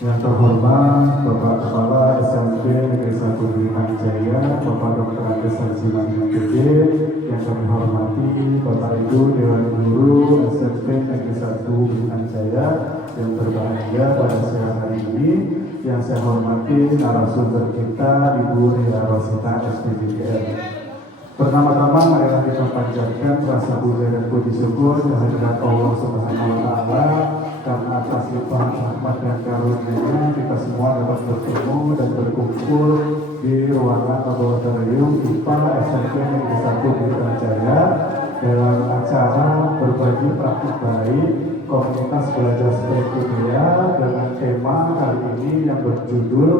Yang terhormat Bapak Kepala SMP Negeri 1 Bintang Jaya, Bapak Dr. Andes Sarjina MPD, yang kami hormati Bapak Ibu Dewan Guru SMP Negeri 1 Bintang Jaya yang berbahagia pada siang hari ini, yang saya hormati narasumber kita Ibu Ria Rosita SPDGM. Pertama-tama marilah kita panjatkan rasa puja dan puji syukur kehadirat Allah Subhanahu wa Ta'ala, karena atas limpahan rahmat dan karunia-Nya kita semua dapat bertemu dan berkumpul di ruangan laboratorium IPA SMP Negeri 1 Bintang Jaya dalam acara berbagi praktik baik komunitas belajar Wikipedia dengan tema kali ini yang berjudul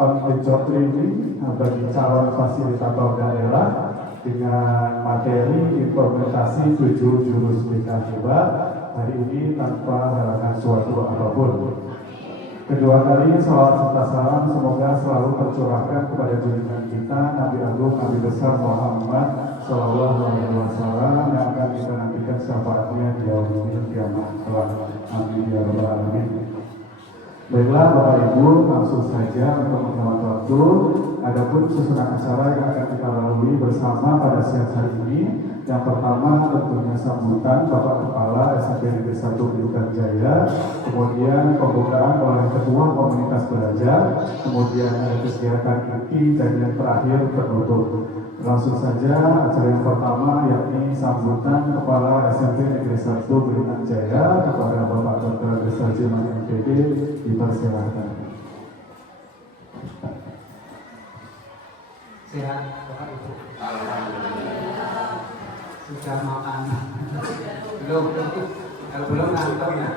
On the Job Training bagi calon fasilitator daerah dengan materi implementasi 7 jurus BK hebat hari ini tanpa halangan suatu apapun. Kedua kali salawat serta salam semoga selalu tercurahkan kepada junjungan kita Nabi Agung Nabi Besar Muhammad Sallallahu Alaihi Wasallam yang akan kita nantikan syafaatnya di yaumul kiamat. Amin ya rabbal alamin. Baiklah Bapak Ibu, langsung saja untuk menghemat waktu. Adapun susunan acara yang akan kita lalui bersama pada siang hari ini, yang pertama tentunya sambutan Bapak Kepala SMP Negeri 1 Bintang Jaya, kemudian pembukaan oleh Ketua Komunitas Belajar, kemudian ada kegiatan inti, dan yang terakhir penutup. Langsung saja acara yang pertama yakni sambutan Kepala SMP Negeri 1 Bintang Jaya kepada Bapak Dr. Sarjina MPD, dipersilakan. Sehat Bapak Ibu? Sudah makan? Belum? Kalau belum ngantuk ya.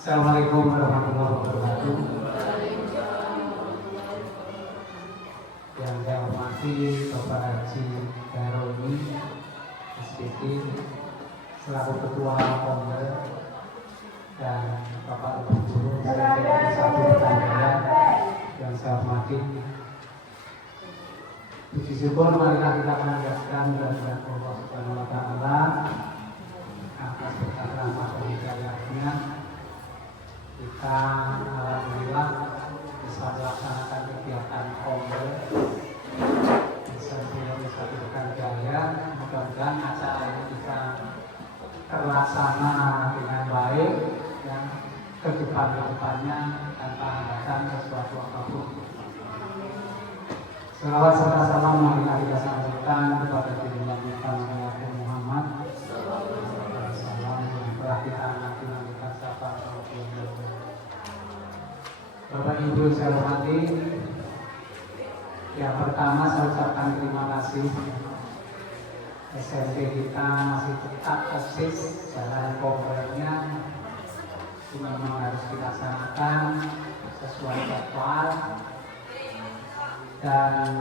Assalamualaikum warahmatullahi wabarakatuh. Yang saya hormati Bapak Haji Daroni SPT selaku Ketua Ponder dan Bapak Ibu Guru SMP 1 Bintang Jaya yang saya hormati. Puji syukur marilah kita panjatkan kehadirat Allah Subhanahu wa Ta'ala atas berkat rahmat dan hidayahnya. Kita alhamdulillah bisa melaksanakan kegiatan Kongres SMP Negeri 1 Bintang Jaya. Mudah-mudahan acara ini bisa terlaksana dengan baik dan kedepannya tanpa hambatan sesuatu apapun. Selawat serta salam marilah kita sampaikan kepada junjungan kita Nabi Muhammad salam yang telah kita nanti-nantikan sapa. Bapak Ibu saya hormati, yang pertama saya ucapkan terima kasih. SMP kita masih tetap eksis, jalan konkretnya itu memang harus dilaksanakan sesuai jadwal, dan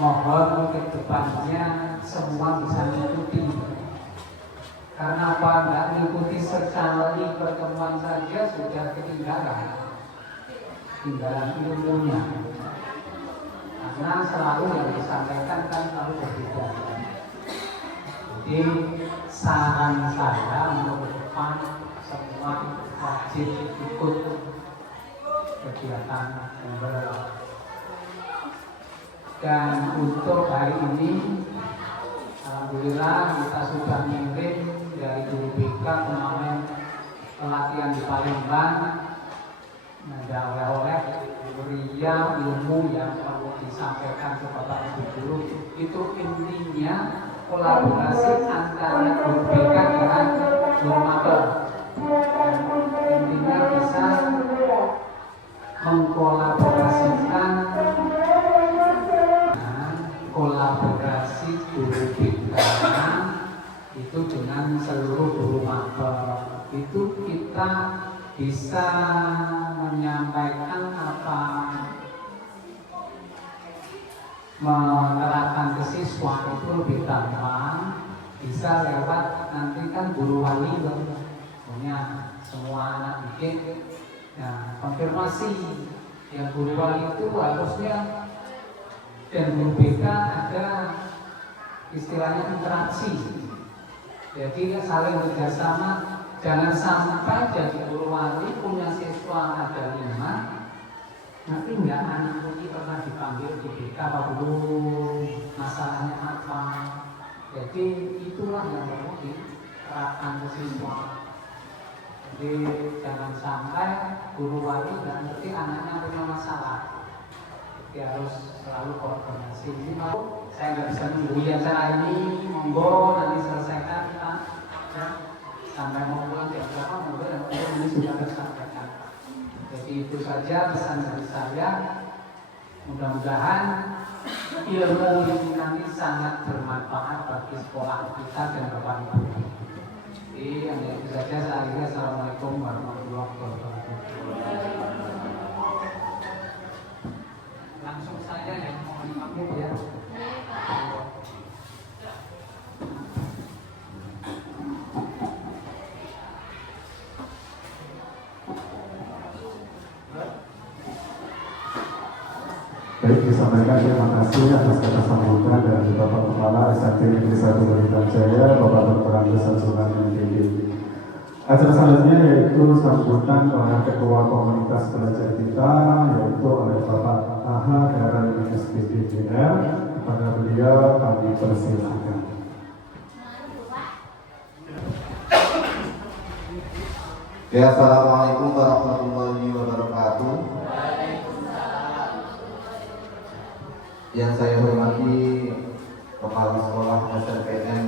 mohon ke depannya semua bisa mengikuti. Karena apa? Nggak mengikuti sekali pertemuan saja sudah ketinggalan ilmunya. Karena selalu yang disampaikan kan selalu berbeda. Jadi saran saya untuk depan semua wajib ikut kegiatan Ponder. Dan untuk hari ini alhamdulillah kita sudah mengirim dari guru BK kemarin pelatihan di Palembang, ada oleh-oleh Ria ilmu yang perlu disampaikan kepada ibu guru. Itu intinya kolaborasi antara guru BK dengan guru magang. Intinya bisa mengkolaborasikan kolaborasi guru BK itu dengan seluruh guru magang. Itu kita bisa menyampaikan apa, menerapkan ke siswa itu lebih gampang, bisa lewat nanti kan guru wali punya semua anak didik. Nah, konfirmasi yang guru wali itu harusnya dan guru BK ada istilahnya interaksi, jadi saling bekerjasama Jangan sampai jadi guru wali punya siswa ada 5, nanti enggak anak ini pernah dipanggil di BK apa belum, masalahnya apa. Jadi itulah yang perlu diterapkan ke siswa. Jadi jangan sampai guru wali nggak ngerti anaknya punya masalah. Jadi harus selalu koordinasi. Ini mau saya nggak bisa nunggu ya cara ini, monggo nanti selesaikan kita ya. Sampai mau pulang jam berapa monggo dan ini sudah tersampaikan. Jadi itu saja pesan dari saya. Mudah-mudahan ilmu ini nanti sangat bermanfaat bagi sekolah kita dan bapak ibu. Jadi yang itu saja saya akhiri. Assalamualaikum warahmatullahi wabarakatuh. Langsung saja yang mau dipanggil ya. Baik, disampaikan terima kasih atas kata sambutan dari Bapak Kepala SMP Negeri 1 Beritan Jaya, Bapak Dr. Andes Sansunan MPD. Acara selanjutnya yaitu sambutan oleh Ketua Komunitas Belajar kita, yaitu oleh Bapak AHA dari SPD JR. Kepada beliau kami persilakan. Ya, assalamualaikum warahmatullahi wabarakatuh. Yang saya hormati Kepala Sekolah SNPN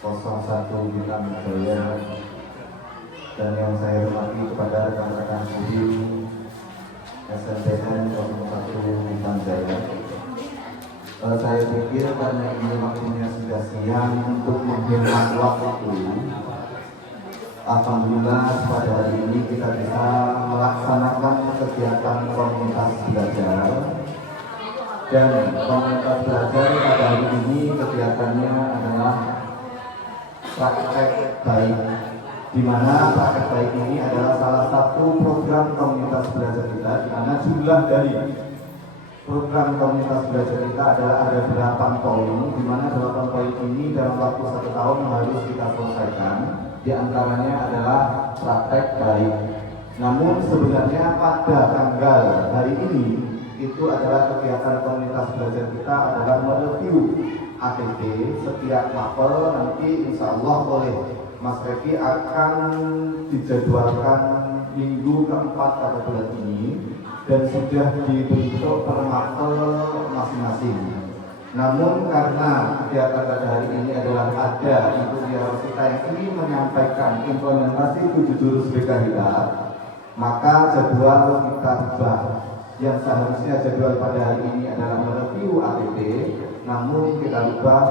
01 Bintang Jaya, dan yang saya hormati kepada rekan-rekan studi SNPN 01 Bintang Jaya. Saya pikir karena ini waktunya sudah siang, untuk menghemat waktu, alhamdulillah pada hari ini kita bisa melaksanakan kegiatan komunitas belajar. Dan komunitas belajar pada hari ini kegiatannya adalah praktek baik, di mana praktek baik ini adalah salah satu program komunitas belajar kita, di mana jumlah dari program komunitas belajar kita adalah ada 8 poin, di mana 8 poin ini dalam waktu 1 tahun harus kita selesaikan. Di antaranya adalah praktek baik. Namun sebenarnya pada tanggal hari ini itu adalah kegiatan komunitas belajar kita adalah mereview ATT setiap mapel. Nanti insya Allah oleh Mas Revi akan dijadwalkan minggu keempat pada bulan ini dan sudah dibentuk per mapel masing-masing. Namun karena kegiatan pada hari ini adalah ada Ibu Wira kita yang ingin menyampaikan implementasi 7 jurus BKH, maka jadwal kita ubah. Yang seharusnya jadwal pada hari ini adalah mereview ATT, namun kita ubah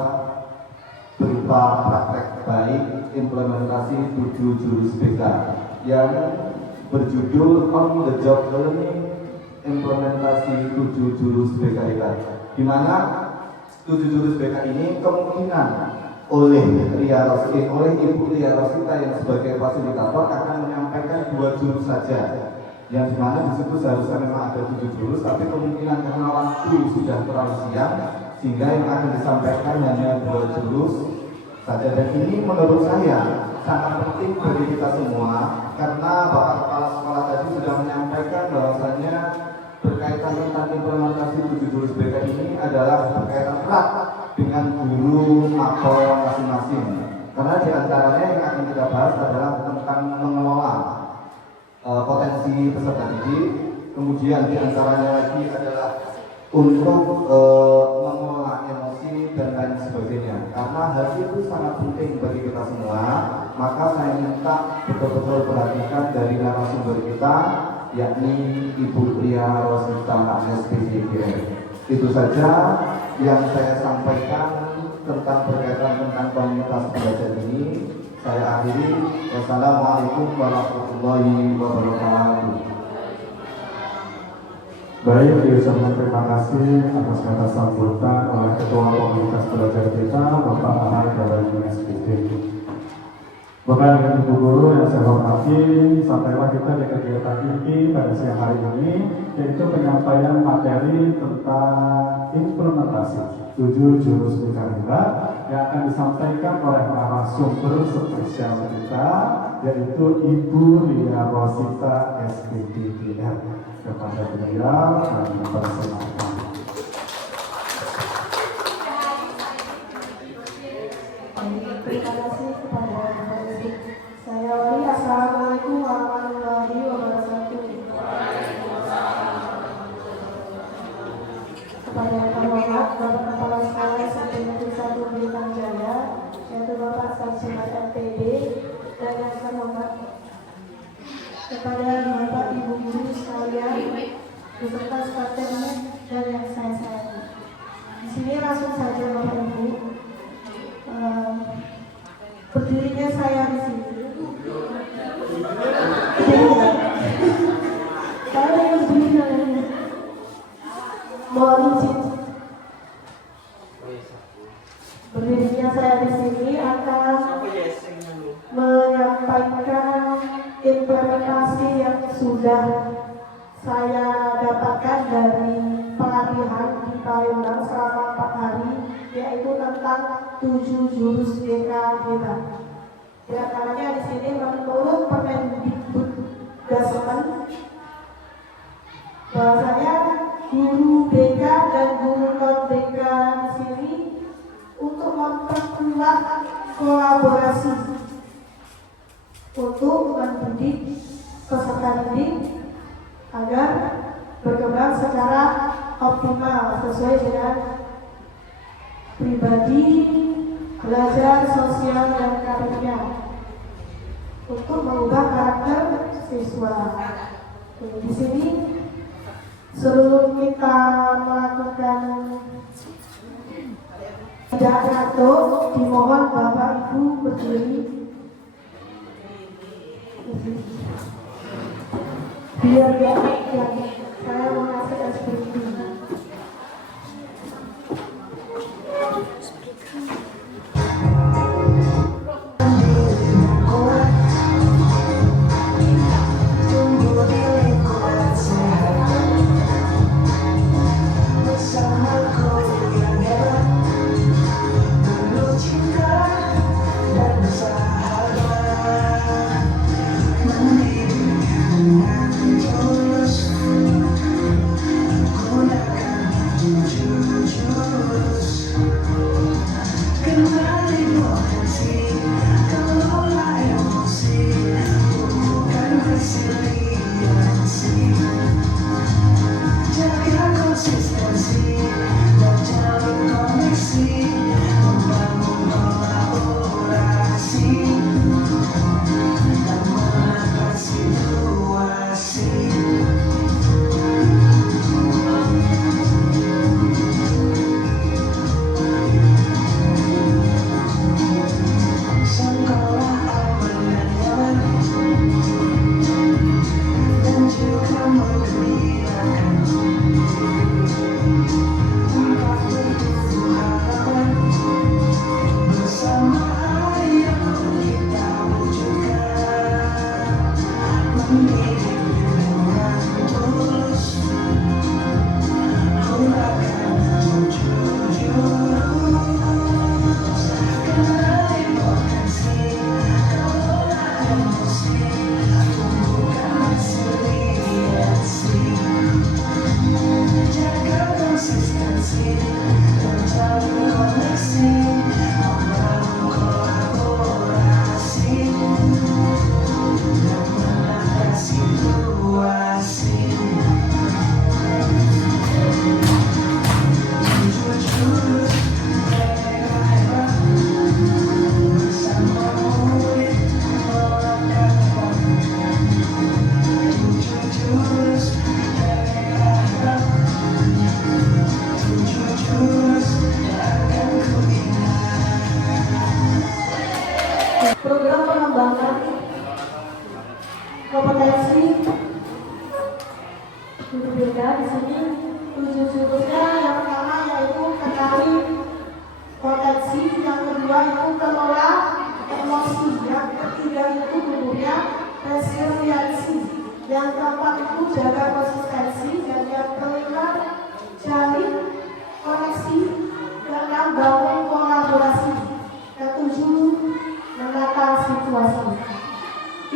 berupa praktek baik implementasi 7 jurus BK yang berjudul On the Job Learning implementasi 7 jurus BK kita, di mana 7 jurus BK ini kemungkinan oleh Ibu Ria Rosita yang sebagai fasilitator akan menyampaikan 2 jurus saja, yang dimana di situ seharusnya memang ada 7 jurus, tapi kemungkinan karena waktu sudah terlalu siang sehingga yang akan disampaikan hanya 2 jurus saja. Dan ini menurut saya sangat penting bagi kita semua, karena Bapak Kepala Sekolah tadi sudah menyampaikan bahwasannya berkaitan tentang implementasi 7 jurus BK ini adalah berkaitan erat dengan guru mapel masing-masing, karena diantaranya yang akan kita bahas adalah tentang mengelola potensi peserta didik, kemudian diantaranya lagi adalah untuk mengelola emosi dan lain sebagainya. Karena hal itu sangat penting bagi kita semua, maka saya minta betul-betul perhatikan dari narasumber kita, yakni Ibu Ria Rosita SPDGR. Itu saja yang saya sampaikan tentang berkaitan tentang komunitas belajar ini. Saya akhiri. Wassalamualaikum warahmatullahi wabarakatuh. Baik, diucapkan terima kasih atas kata sambutan oleh Ketua Komunitas Belajar kita, Bapak Ahmad dari SPD. Bapak dan Ibu Guru yang saya hormati, sampailah kita di kegiatan ini pada siang hari ini, yaitu penyampaian materi tentang implementasi 7 jurus BK kita yang akan disampaikan oleh narasumber spesial kita, yaitu Ibu Lia Rosita SPDDR. Kepada beliau kami mempersilahkan. Terima kasih kepada saya Wali. Assalamualaikum warahmatullahi wabarakatuh. Kepada yang terhormat Bapak Kepala Sekolah SMP Negeri 1 Blitar Jaya, yaitu Bapak Sarjana MPD, dan yang terhormat kepada Bapak Ibu guru sekalian, beserta staf teknik dan yang saya sayangi. Di sini langsung saja Bapak Ibu. Berdirinya saya di sini. Saya yang berdiri. Mohon izin. Berdirinya saya di sini akan menyampaikan implementasi yang sudah saya dapatkan dari pelatihan di Palembang selama 4 hari, yaitu tentang 7 jurus DKV. Di antaranya di sini menurut Permendikbudgasmen bahwasanya guru BK dan guru non BK di sini untuk memperkuat kolaborasi untuk mendidik peserta didik agar berkembang secara optimal sesuai dengan pribadi, belajar, sosial, dan karirnya untuk mengubah karakter siswa. Di sini sebelum kita melakukan pidato, dimohon Bapak Ibu berdiri biar yang saya mengasih SPP. Program pengembangan kompetensi guru BK di sini 7 jurusnya. Yang pertama yaitu kenali potensi, yang kedua itu kelola emosi, yang ketiga itu bentuknya resiliensi, yang keempat itu jaga konsistensi, dan yang kelima jalin koneksi dengan bangun kolaborasi.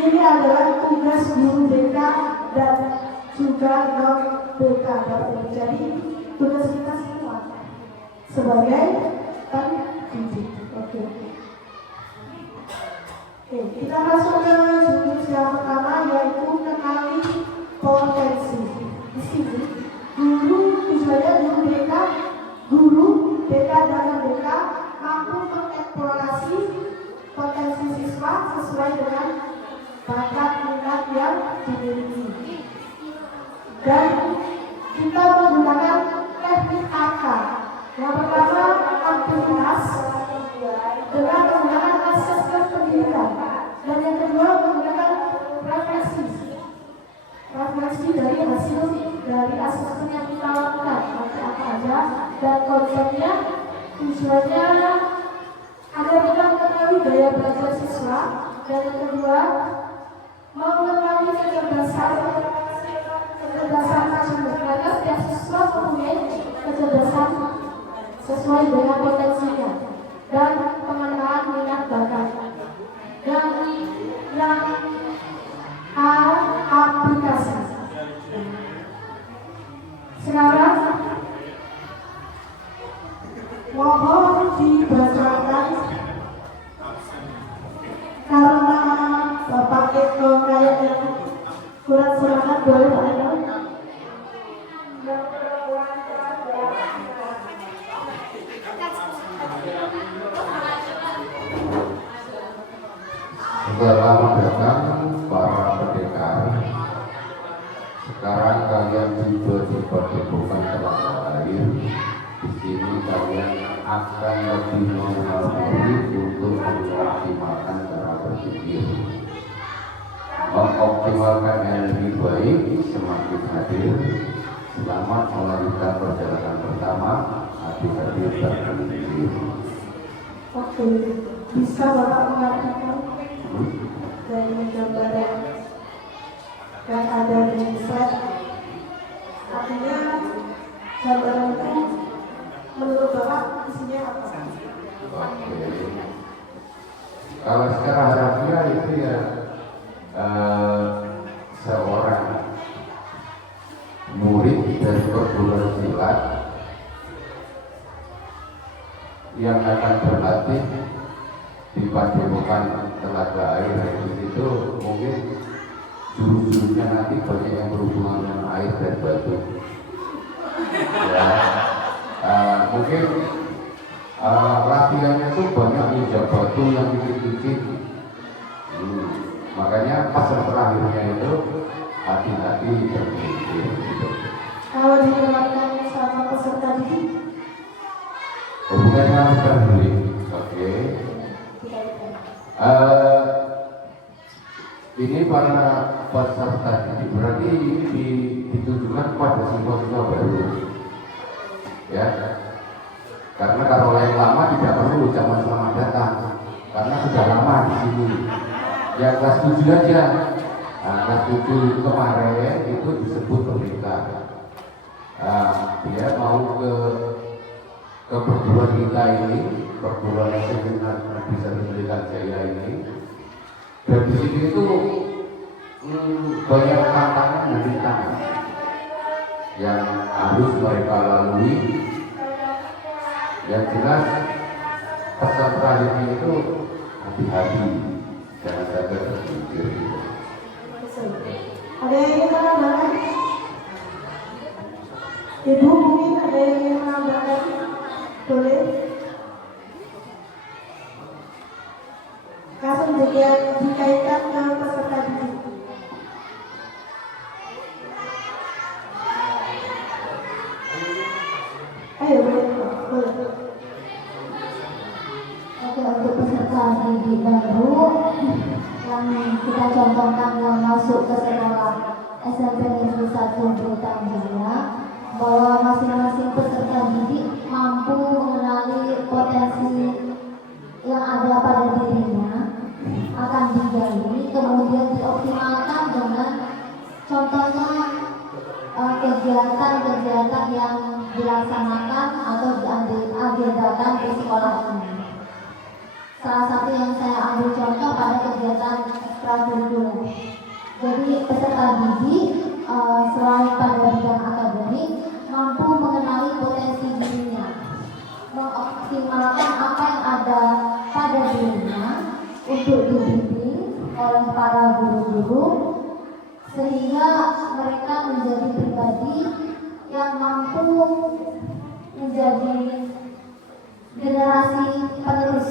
Ini adalah tugas guru BK dan juga non BK. Jadi tugas kita semua sebagai pendidik. Oke, kita masuk ke jurus yang pertama, yaitu kenali potensi. Di sini guru BK dan non BK mampu mengeksplorasi potensi siswa sesuai dengan bakat minat yang dimiliki. Dan kita menggunakan teknik AK. Yang pertama, aktivitas dengan menggunakan asesmen pendidikan. Dan yang kedua, menggunakan refleksi dari hasil dari asesmen yang kita lakukan. Nanti apa aja dan konsepnya, tujuannya agar kita mengetahui gaya belajar siswa. Dan yang kedua, mengetahui kecerdasan tersebut, karena setiap siswa mempunyai kecerdasan sesuai dengan potensinya dan pengenalan minat bakat. Dan yang aplikasi. Sekarang mohon dibacakan karena Bapak Eko kayaknya kurang semangat, boleh Pak Eko? Selamat datang para pendekar. Sekarang kalian tiba di padepokan Telaga Air. Di sini kalian akan lebih mengenal diri untuk mengoptimalkan cara berpikir, mengoptimalkan energi baik semakin hadir. Selamat melanjutkan perjalanan pertama. Adik-adik berpikir. Oke, bisa Bapak mengatakan dari gambaran yang ada di slide, artinya gambaran itu menurut Bapak isinya apa? Oke. Kalau secara harafiah itu ya seorang murid dari perguruan silat yang akan berlatih di padepokan Telaga Air. Di situ mungkin jurus-jurusnya nanti banyak yang berhubungan dengan air dan batu. Ya, mungkin latihannya itu banyak injak batu yang dikit-dikit. Makanya pas yang terakhirnya itu hati-hati berpikir. Gitu. Kalau diterapkan sama peserta didik, hubungannya terhubung. Oke. Ini para peserta didik berarti ini ditujukan pada siswa-siswa baru, ya. Karena kalau yang lama tidak perlu ucapan selamat datang, karena sudah lama di sini. Ya kelas 7 aja. Nah, kelas 7 kemarin itu disebut pendeta. Dia mau ke perguruan kita ini, perguruan seminar bisa Pendidikan Jaya ini. Dan di sini itu banyak tantangan dan rintangan yang harus mereka lalui. Yang jelas pesan terakhirnya itu hati-hati, jangan sampai terpikir. ada yang ingin menambahkan? Ibu mungkin ada yang ingin menambahkan? Boleh? Langsung dikaitkan ke peserta didik. Ayo, boleh. Oke, untuk peserta didik baru yang kita contohkan yang masuk ke sekolah SMP Negeri 1 Blitar Jaya, bahwa masing-masing peserta didik mampu mengenali potensi yang ada pada dirinya, akan digali, kemudian dioptimalkan dengan contohnya kegiatan-kegiatan yang dilaksanakan atau diagendakan di sekolah ini. Salah satu yang saya ambil contoh pada kegiatan ekstrakurikuler. Jadi peserta didik selain pada bidang akademik mampu mengenali potensi dirinya, mengoptimalkan apa yang ada pada dirinya untuk dibimbing oleh para guru-guru sehingga mereka menjadi pribadi yang mampu menjadi generasi penerus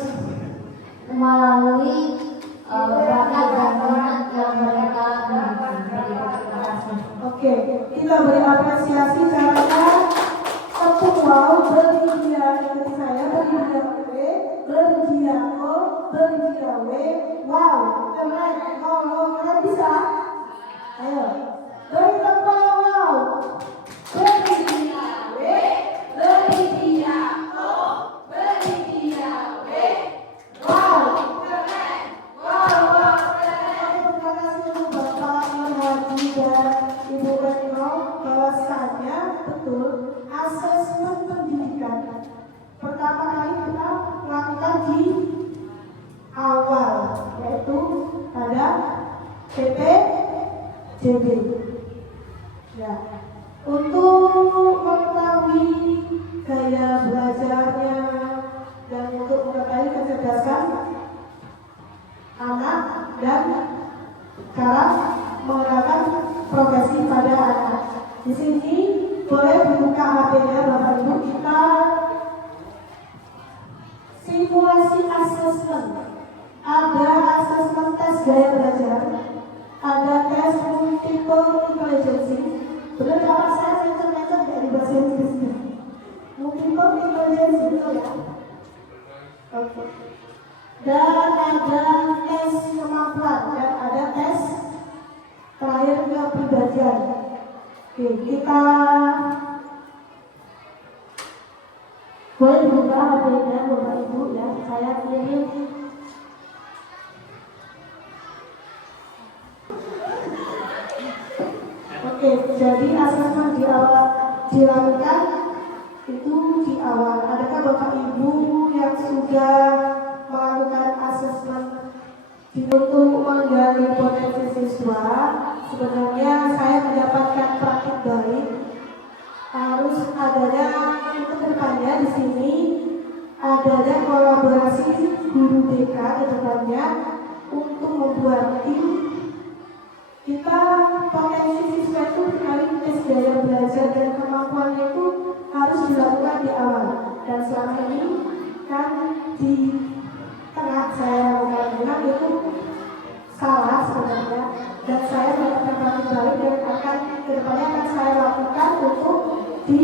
melalui bakat dan minat yang mereka miliki. Terima kasih. Oke, kita beri apresiasi karena tepuk wow bergia, ikuti saya bergia W, bergia O, bergia W, wow, keren, kalian bisa? Ayo, beri tepuk wow, bergia W, bergia O, bergia W, wow, keren, wow, keren. Terima kasih untuk Bapak Marhadi dan Ibu Retno, bahwasannya betul asesmen pendidikan pertama kali kita lakukan di awal, yaitu pada PPJB. Ya, untuk mengetahui gaya belajarnya dan untuk mengetahui kecerdasan anak dan cara mengenalkan profesi pada anak. Di sini boleh dibuka HP-nya Bapak Ibu, kita simulasi asesmen. Ada asesmen tes gaya belajar, ada tes multiple intelligence. Benar kalau saya mention dari bahasa Inggrisnya. Multiple intelligence itu ya. Oke. Dan ada tes kemampuan dan ada tes terakhir kepribadian. Oke, kita boleh dibuka HP-nya Bapak Ibu ya. Saya kirim. Oke, jadi asesmen di awal dilakukan itu di awal. Adakah Bapak Ibu yang sudah melakukan asesmen untuk menggali potensi siswa? Sebenarnya saya mendapatkan praktik baik. Harus adanya untuk kedepannya di sini adanya kolaborasi guru BK ke depannya untuk membuat tim. Kita potensi siswa itu sekali tes gaya belajar dan kemampuannya itu harus dilakukan di awal. Dan selama ini kan di tengah saya lakukan itu salah sebenarnya. Dan saya mendapatkan praktik baik dan akan kedepannya akan saya lakukan untuk di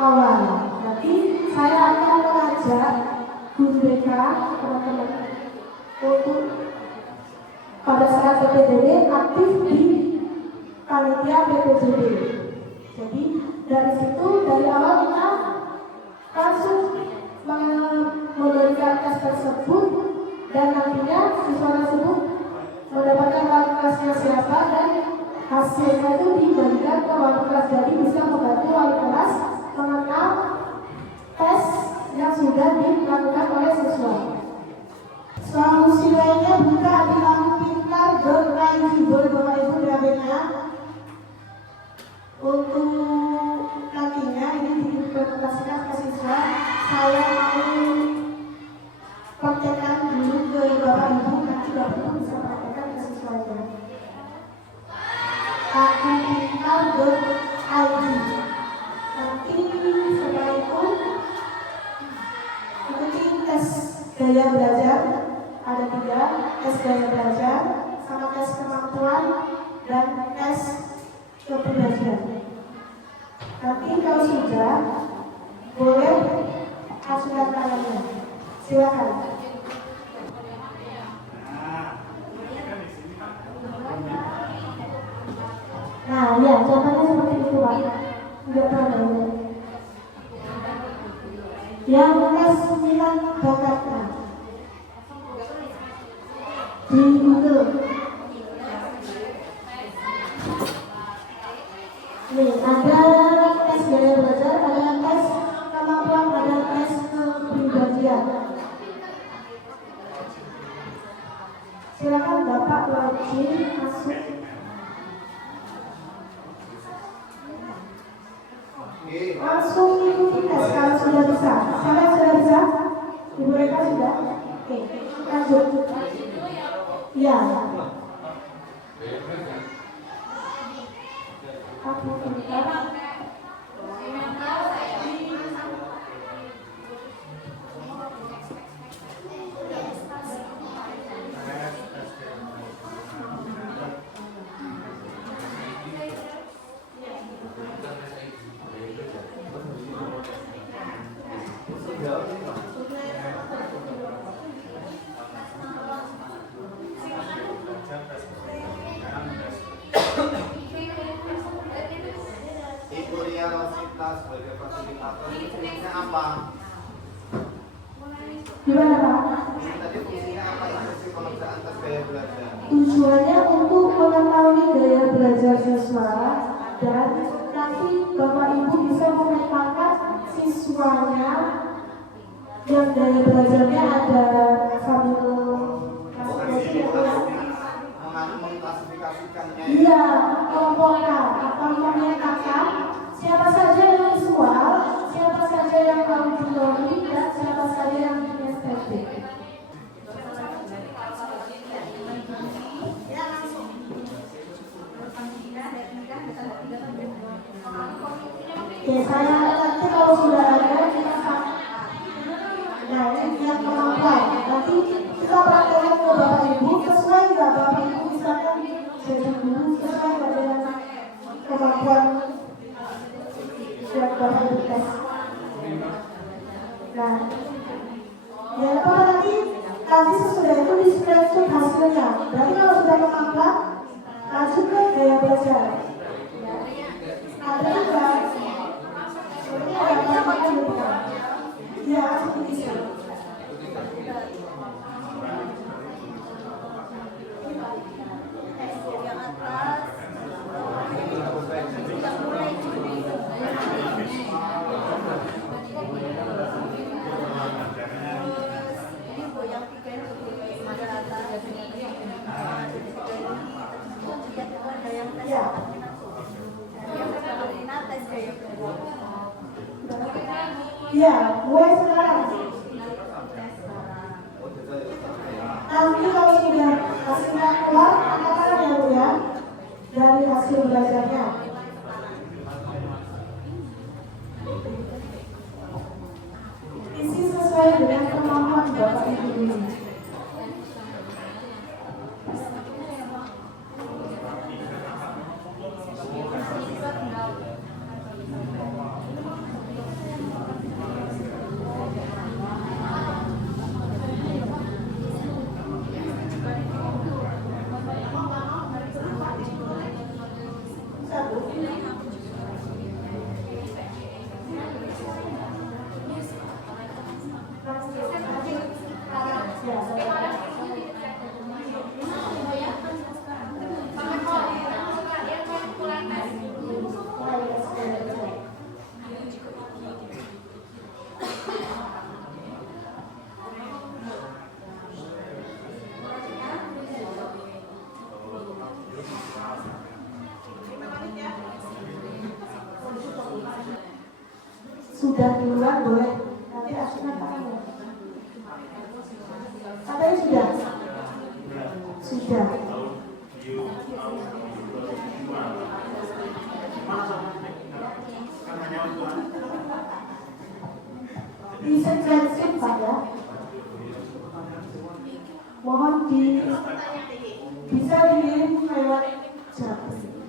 awal. Nanti saya akan mengajak guru BK teman-teman untuk pada saat PPJB aktif di panitia PPJB. Jadi dari situ dari awal kita langsung memberikan tes tersebut dan nantinya siswa tersebut mendapatkan wali kelasnya siapa dan hasilnya itu dibagikan ke wali kelas. Jadi bisa membantu wali kelas mengenal tes yang sudah dilakukan oleh siswa. Solusi lainnya buka di lampu pintar bermain boleh Bapak Ibu diambilnya. Untuk nantinya ini diimplementasikan ke siswa. Saya mau praktekkan dulu ke Bapak Ibu, nanti Bapak Ibu bisa praktekkan ke siswanya. Aku pintar.id. Nanti setelah itu ikuti tes gaya belajar. Ada 3, tes gaya belajar, sama tes kemampuan, dan tes kepribadian. Nanti kalau sudah, boleh ajukan tangannya. Silakan. Nah, ya, contohnya seperti itu, Pak. Enggak pernah. Yang tes 9 bakatnya. Di Google. Nih, ada tes gaya belajar, ada tes kemampuan, ada tes kepribadian. Silakan Bapak masuk. Langsung ikuti tes kalau sudah bisa. Siapa sudah bisa? Ibu Reka sudah? Oke, lanjut. Ya. Aku bentar. Ibu Ria Rosita sebagai fasilitator itu fungsinya apa? Gimana Pak? Ini tadi fungsinya apa? Instruksi pengerjaan tes gaya belajar. Tujuannya untuk mengetahui gaya belajar siswa dan nanti Bapak Ibu bisa memetakan siswanya yang gaya belajarnya ada sambil Mengklasifikasikannya ya. iya, kelompokkan atau memetakan siapa saja yang visual, siapa saja yang auditory, dan siapa saja yang kinestetik. Oke, saya nanti kalau sudah ada kita nah ini yang kemampuan. Nanti kita praktekkan ke Bapak Ibu sesuai nggak Bapak Ibu misalkan jadi guru sesuai nggak dengan kemampuan yang Bapak Ibu tes. Nah, ya apa nanti sesudah itu di screenshot hasilnya. Berarti kalau sudah kemampuan lanjut ke gaya belajar. Ada juga ini ada apa juga? Ya, seperti itu. Ya, mulai sekarang. Nanti kalau sudah hasilnya keluar, katakan ya Bu ya, dari hasil belajarnya. Isi sesuai dengan kemampuan Bapak Ibu ini. Sudah duluan boleh nanti asuhan tangannya. Katanya sudah. Sudah. Bisa transit Pak ya. Mohon bisa dikirim lewat chat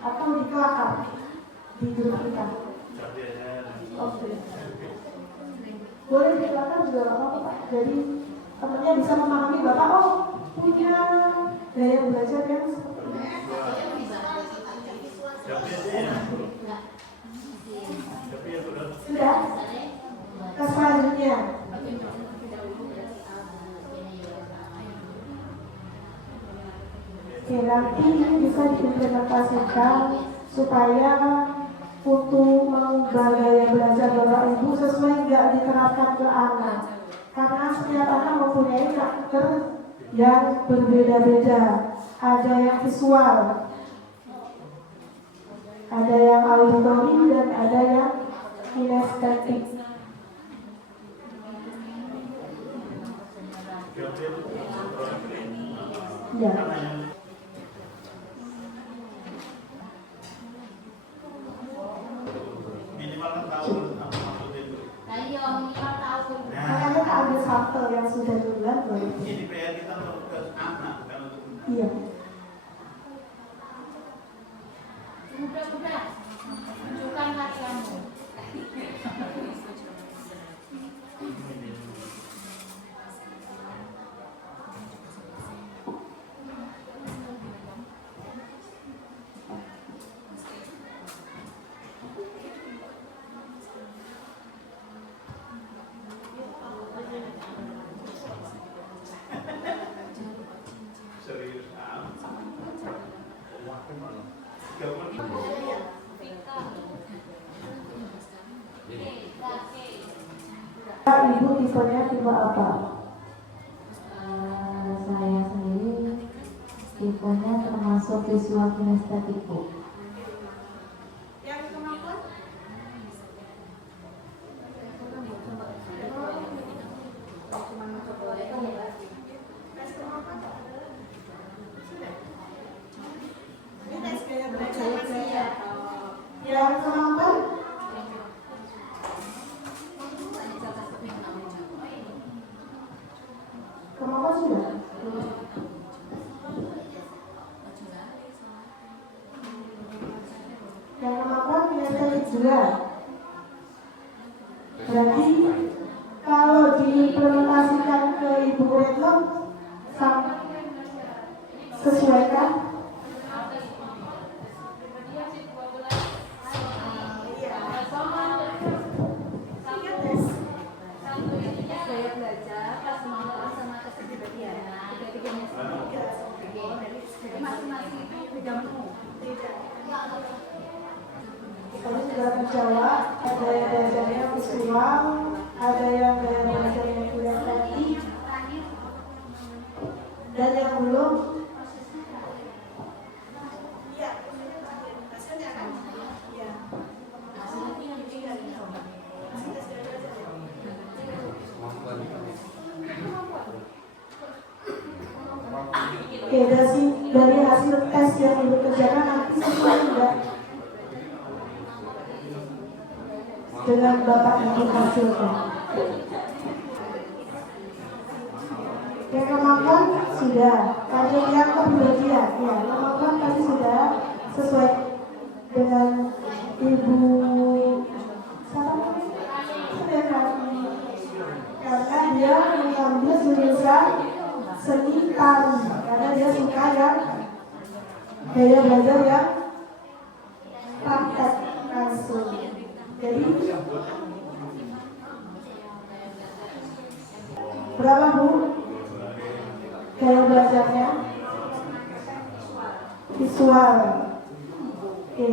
atau di kelakar di grup kita. Oke. Boleh di belakang juga apa-apa Pak. Jadi temannya bisa memahami Bapak, oh punya gaya belajar yang seperti ini. Sudah? Ke selanjutnya. Oke, nanti ini bisa diimplementasikan supaya untuk mengubah gaya belajar Bapak Ibu sesuai nggak diterapkan ke anak. Karena setiap anak mempunyai karakter yang berbeda-beda. ada yang visual, ada yang auditori, dan ada yang kinestetik. Ya. Makanya kita ambil sampel yang sudah duluan baru. Ini PR kita untuk ke anak, bukan untuk Iya. Mudah-mudahan tunjukkan karyamu. serius. Ibu tipenya tipe apa? Saya sendiri tipenya termasuk visual kinestetik, Bu. Yang kemampuan? Kemampuan sudah? Yang kemampuan kinestetik juga. Berarti kalau diimplementasikan ke Ibu Retno, sesuaikan. Kami sudah menjawab, ada yang belajarnya visual, ada yang belajarnya kinestetik, dan yang belum. Oke, dari hasil tes yang Ibu kerjakan nanti sesuai enggak dengan Bapak Ibu hasilkan? Oke, kemampuan sudah. Tadi yang kepribadian, ya kemampuan tadi sudah sesuai dengan Ibu sudah kan? Karena dia mengambil jurusan seni tari, karena dia suka yang gaya belajar yang praktek langsung. Jadi berapa Bu gaya belajarnya? Visual. Oke.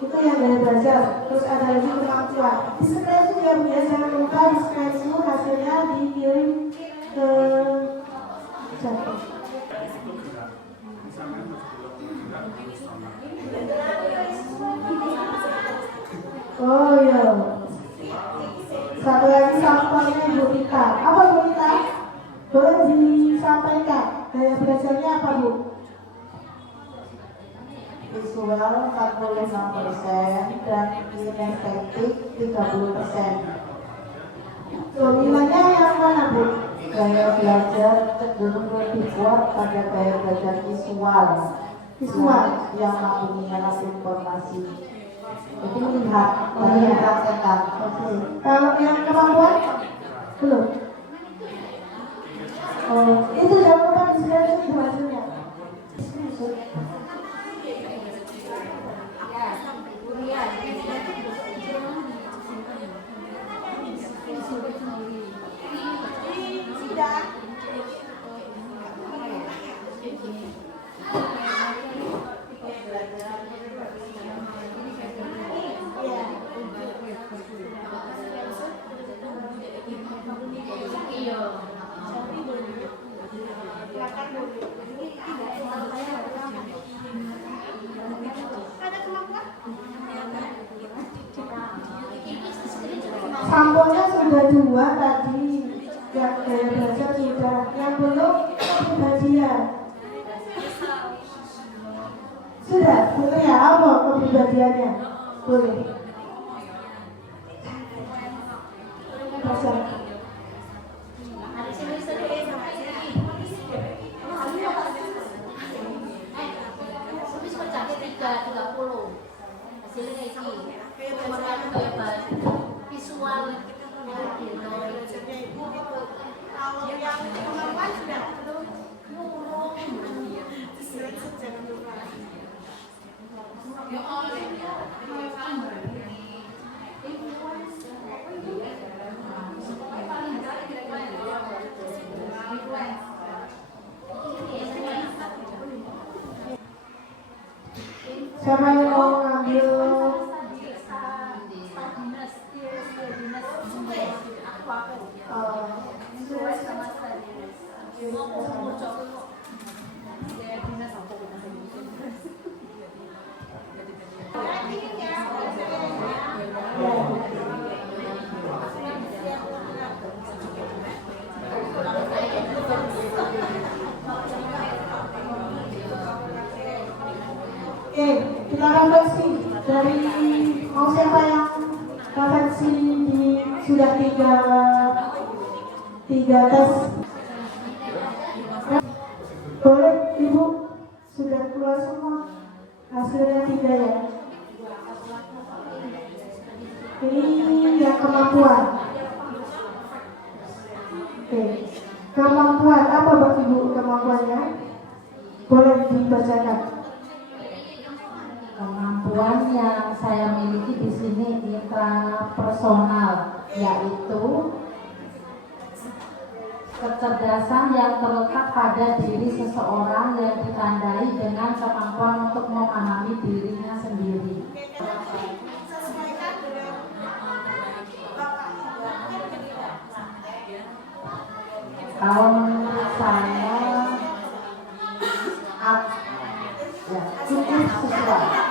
Itu yang gaya belajar. Terus ada lagi kemampuan. Di spreadsheet ya Bu ya, jangan lupa di spreadsheet hasilnya dikirim ke siapa? Oh iya. Satu lagi sampelnya Ibu Rita. Apa Bu Rita? Boleh disampaikan gaya belajarnya apa Bu? Visual 46% dan kinestetik 30%. Dominannya yang mana Bu? Gaya belajar cenderung lebih kuat pada gaya belajar visual. Visual. Yang mampu menyerap informasi. Jadi melihat, merasakan. Oke. Kalau yang kemampuan belum. Oh, itu jangan lupa di spreadsheet Bu hasilnya. sampelnya sudah 2 tadi, yang gaya belajar sudah, yang belum kepribadian. Sudah, boleh ya, apa kepribadiannya? Boleh. Baca. Visual kalau yang kemampuan sudah Siapa yang mau ngambil Oke, kita refleksi dari mau siapa yang refleksi di sudah tiga tes. Boleh Ibu, sudah keluar semua hasilnya 3 ya. Ini yang kemampuan. Oke, kemampuan apa Mbak Ibu kemampuannya? Boleh dibacakan. Kemampuan yang saya miliki di sini intrapersonal, yaitu kecerdasan yang terletak pada diri seseorang yang ditandai dengan kemampuan untuk memahami dirinya sendiri. Kalau menurut saya, ya, cukup sesuai.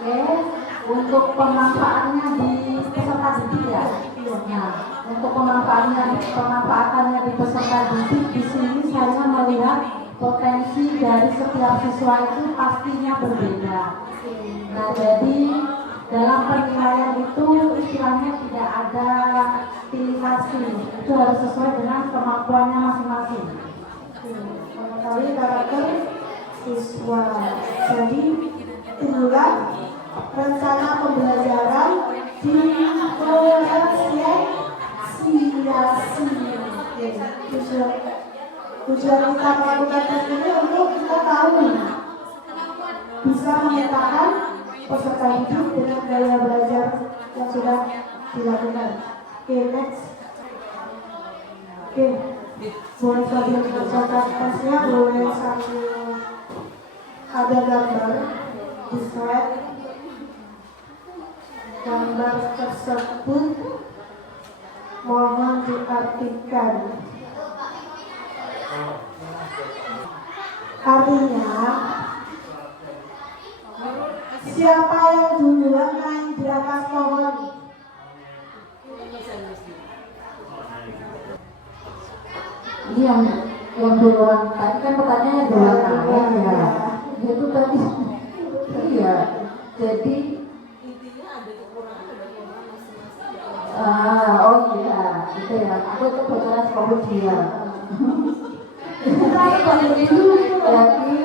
Oke, untuk pemanfaatannya di peserta didik ya. Nah, untuk pemanfaatannya di peserta didik di sini saya melihat potensi dari setiap siswa itu pastinya berbeda. Nah, jadi dalam penilaian itu istilahnya tidak ada pilih-kasih, itu harus sesuai dengan kemampuannya masing-masing. Mengetahui karakter siswa. Jadi inilah rencana pembelajaran diferensiasi. Tujuan kita melakukan tes ini untuk kita tahu bisa memetakan peserta didik dengan gaya belajar yang sudah dilakukan. Oke, next. Oke, boleh sambil mencatat tesnya, boleh sambil ada gambar di slide. Gambar tersebut mohon diartikan. Artinya, siapa yang duluan naik di atas pohon? Ini yang duluan, tadi kan pertanyaannya duluan naik ya. Itu tadi, iya. Jadi, oh iya, itu ya. Aku itu bocoran sekolah dia. Jadi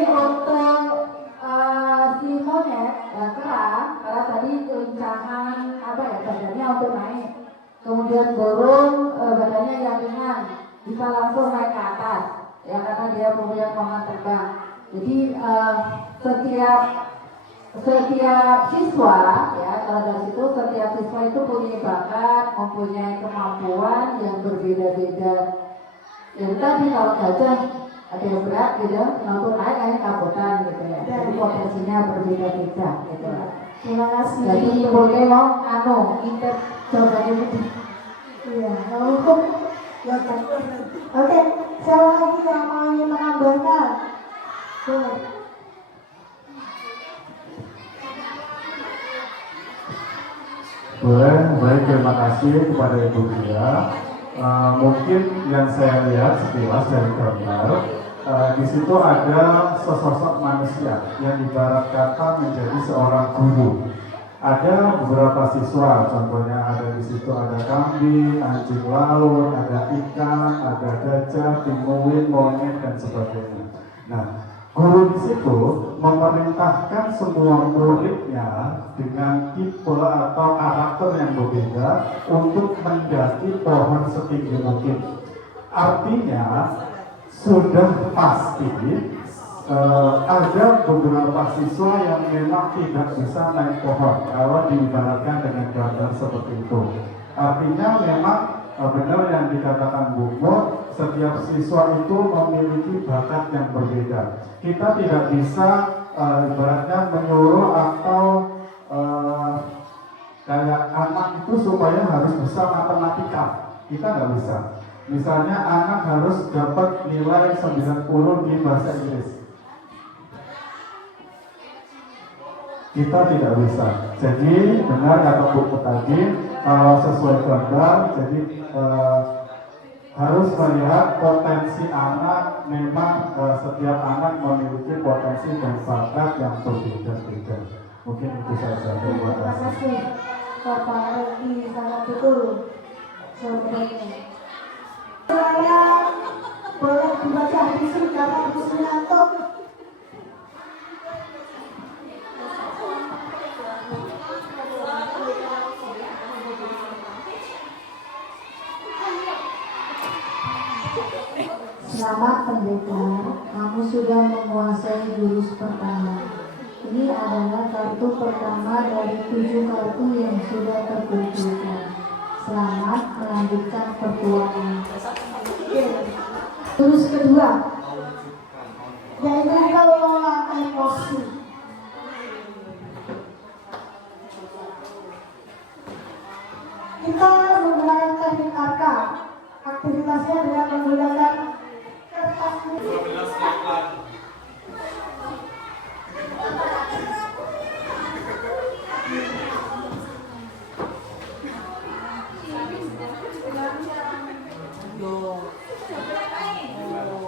untuk si monyet kerang, karena tadi goncangan apa ya badannya untuk naik, kemudian dorong badannya yang ringan, bisa langsung naik ke atas, ya karena dia punya kemampuan terbang. Jadi setiap siswa, ya kalau dari situ setiap siswa itu punya bakat, mempunyai kemampuan yang berbeda-beda. Yang tadi kalau gajah ada yang berat gitu, mampu naik kayak kabutan gitu ya. Jadi potensinya berbeda-beda gitu. Terima kasih. Jadi boleh mau intip jawabannya tadi. Iya, ya kan. Oke, siapa lagi yang mau menambahkan? Boleh. Boleh, baik, terima kasih kepada Ibu Ria. Mungkin yang saya lihat sekilas dari gambar, di situ ada sesosok manusia yang ibarat kata menjadi seorang guru. Ada beberapa siswa, contohnya ada di situ ada kambing, anjing laut, ada ikan, ada gajah, pinguin, monyet dan sebagainya. Nah, guru di situ memerintahkan semua muridnya dengan tipe atau karakter yang berbeda untuk mendaki pohon setinggi mungkin. Artinya sudah pasti ada beberapa siswa yang memang tidak bisa naik pohon kalau diibaratkan dengan gambar seperti itu. Artinya memang benar yang dikatakan Bu Mo, setiap siswa itu memiliki bakat yang berbeda. Kita tidak bisa ibaratnya menyuruh atau kayak anak itu supaya harus bisa matematika. Kita nggak bisa. Misalnya anak harus dapat nilai 90 di bahasa Inggris. Kita tidak bisa. Jadi benar kata Bu tadi, kalau sesuai gambar, jadi harus melihat potensi anak. Memang setiap anak memiliki potensi dan bakat yang berbeda-beda. Mungkin itu saja. Terima kasih. Bapak Regi, sangat betul. Sebenarnya. Saya boleh dibaca di sini karena Bu Sunyanto. Selamat pendekar, kamu sudah menguasai jurus pertama. Ini adalah kartu pertama dari 7 kartu yang sudah terkumpulkan. Selamat melanjutkan pertuanan. Jurus kedua, yaitu kelola emosi. Kita menggunakan teknik arka. Aktivitasnya dengan menggunakan kertas.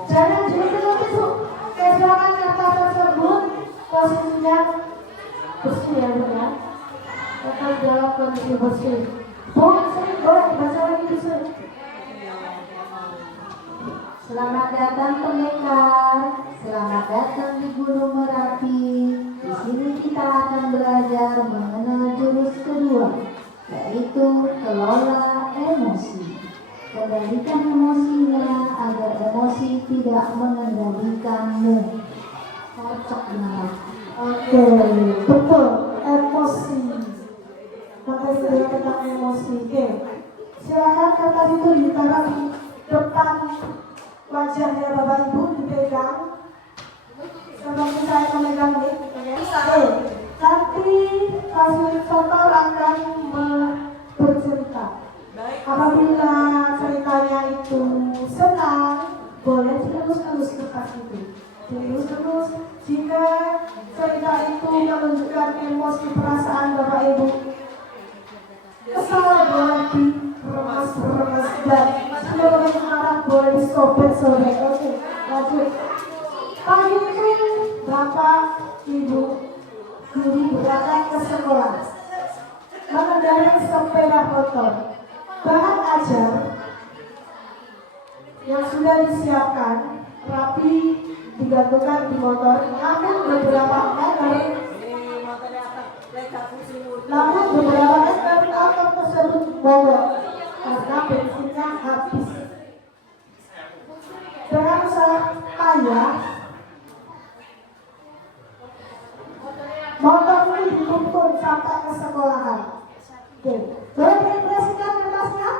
Jangan diikuti Bu. Keserangan kata tersebut posisinya bersih ya Bu ya. Tetap dalam kondisi bersih. Bu, sini boleh dibaca lagi di sini. Selamat datang pendekar, selamat datang di Gunung Merapi. Di sini kita akan belajar mengenal jurus kedua, yaitu kelola emosi. Kendalikan emosinya agar emosi tidak mengendalikanmu. Cocok dengan Oke, betul, emosi. Maka saya tentang emosi. Oke, silakan kertas itu ditaruh di depan wajahnya Bapak Ibu, dipegang. Seperti saya memegang ini. Oke, nanti fasilitator akan bercerita. Apabila ceritanya itu senang, boleh diterus-terus kertas itu. Diterus-terus. Jika cerita itu menunjukkan emosi perasaan Bapak Ibu kesal, boleh diremas-remas dan sebelum marah boleh disobek-sobek. Oke, lanjut. Pagi itu Bapak Ibu guru berangkat ke sekolah mengendarai sepeda motor. Bahan ajar yang sudah disiapkan rapi digantungkan di motor, namun beberapa meter motor tersebut mogok karena bensinnya habis. Dengan usaha payah, motor ini dituntun sampai ke sekolahan. Oke, boleh diimpresikan kertasnya?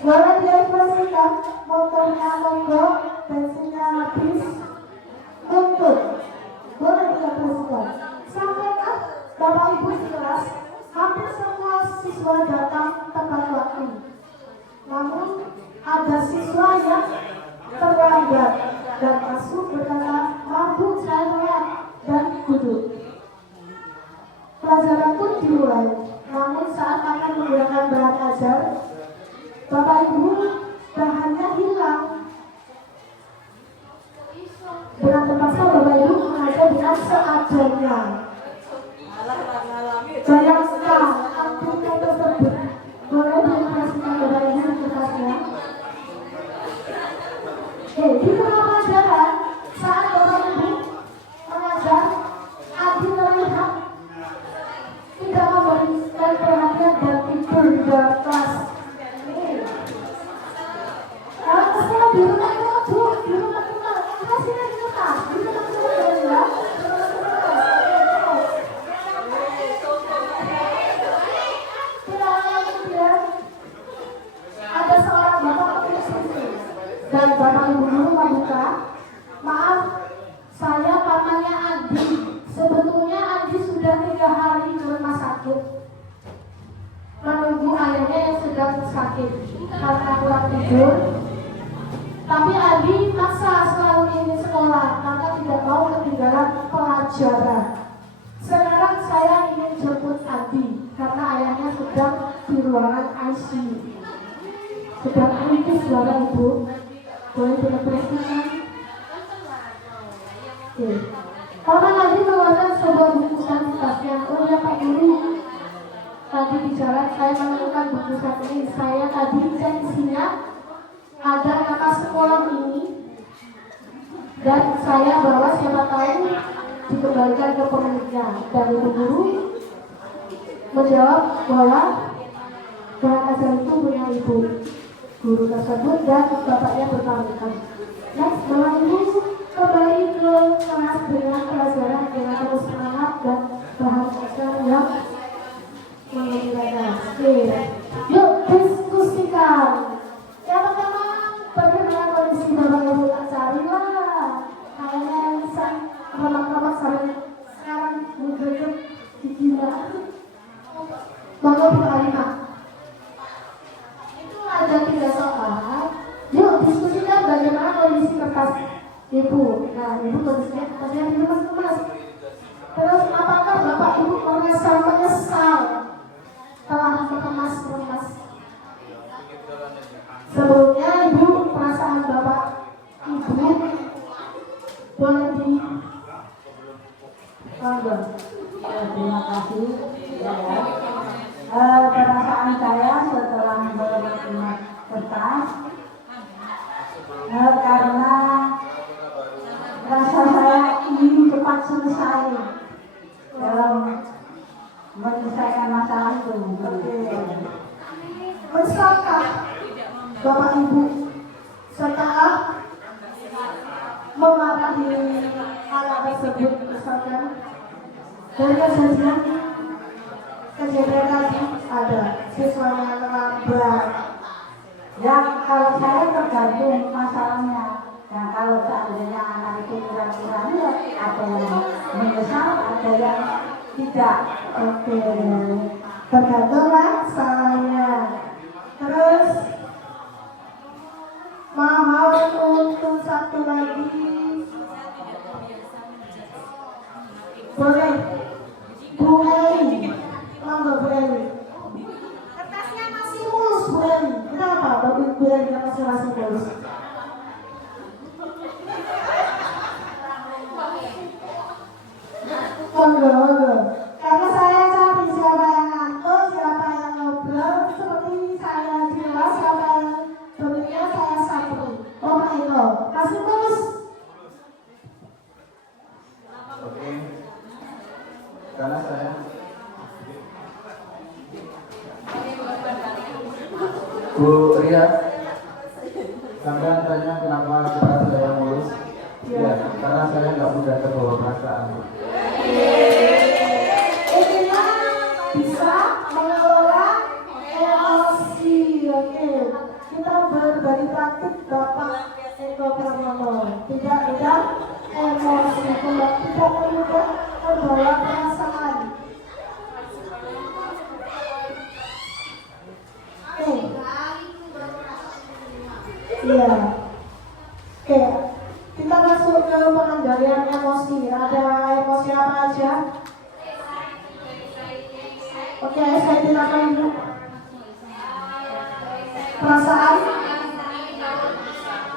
Boleh diimpresikan motornya mogok, bensinnya habis, tuntun. Boleh diimpresikan. Sampai ada siswa yang terlambat dan masuk berkata, "Maaf, saya telat," dan duduk. Pelajaran pun dimulai. Namun saat akan menggunakan bahan ajar, Bapak Ibu, bahannya hilang. Dengan terpaksa Bapak Ibu mengajar dengan seadanya. Bayangkan amplitude tersebut. Boleh diinformasikan Bapak Ibu kertasnya? Di tengah pelajaran, saat Bapak Ibu mengajar, Adi terlihat tidak memberikan perhatian dan tidur di dalam kelas. Kalau kesana di rumah itu, di rumah kita, kasih lagi kertas, di rumah kita ya. Kemudian ada seorang bapak posisi dan Bapak Ibu guru membuka, "Maaf, saya pamannya Andi. Sebetulnya Andi sudah 3 hari di rumah sakit menunggu ayahnya yang sedang sakit karena kurang tidur. Tapi Andi maksa selalu ingin sekolah karena tidak mau ketinggalan pelajaran. Sekarang saya ingin jemput Andi karena ayahnya sedang di ruangan ICU. Sedang kritis, Bapak Ibu. Boleh direpresentasikan? Oke. Paman Andi mengeluarkan sebuah buku tasnya. "Oh ya Pak Guru, tadi di jalan saya menemukan buku satu ini. Saya tadi cek isinya ada nama sekolah ini dan saya bawa, siapa tahu dikembalikan ke pemiliknya." Dan Ibu Guru menjawab bahwa bahan ajar itu punya Ibu Guru tersebut dan bapaknya berpamitan. Next, Bapak Ibu kembali ke kelas dengan pelajaran dengan terus semangat dan bahan ajar yang menginspirasi. Oke, yuk diskusikan. Yang pertama, bagaimana kondisi Bapak Ibu? Tak carilah. Kayaknya yang bisa remak-remak sampai sekarang menggerak di gila. Bapak Ibu Alimah, itu ada 3 soal. Yuk diskusikan bagaimana kondisi kertas Ibu. Nah, Ibu kondisinya kertasnya dilemas-lemas. Terus apakah Bapak Ibu menyesal telah dikemas-kemas? Sebelumnya Ibu, perasaan Bapak Ibu boleh di Terima kasih. Perasaan saya setelah menerima kertas, karena rasa saya ingin cepat selesai dalam menyelesaikan masalah itu. Menyesal Bapak Ibu setelah memarahi anak tersebut, misalkan dari kejadian tadi ada siswanya terlambat. Ya, kalau saya tergantung masalahnya. Nah, kalau seandainya anak itu kurang-kurang, ya ada yang menyesal, ada yang tidak. Oke, tergantunglah salahnya. Terus mohon untuk satu lagi, boleh Bu Eli, monggo Bu Eli. Kertasnya masih mulus Bu Eli. Kenapa Bapak Bu Eli masih mulus? Monggo. Karena saya cari siapa yang ngantuk, siapa yang ngobrol, seperti saya jelas, siapa yang bentuknya saya sapri. Oh Pak Eko, masih mulus. Oke. Karena saya Bu Ria, sampean tanya kenapa keras saya mulus? Ya, karena saya nggak mudah terbawa perasaan. Intinya bisa mengelola emosi. Oke, kita berbagi praktik Bapak Eko Pramono. Tidak mudah emosi, tidak mudah terbawa perasaan. Oke. Iya. Oke, kita masuk ke pengendalian emosi. Ada emosi apa aja? Oke, saya tidak ibu. Perasaan,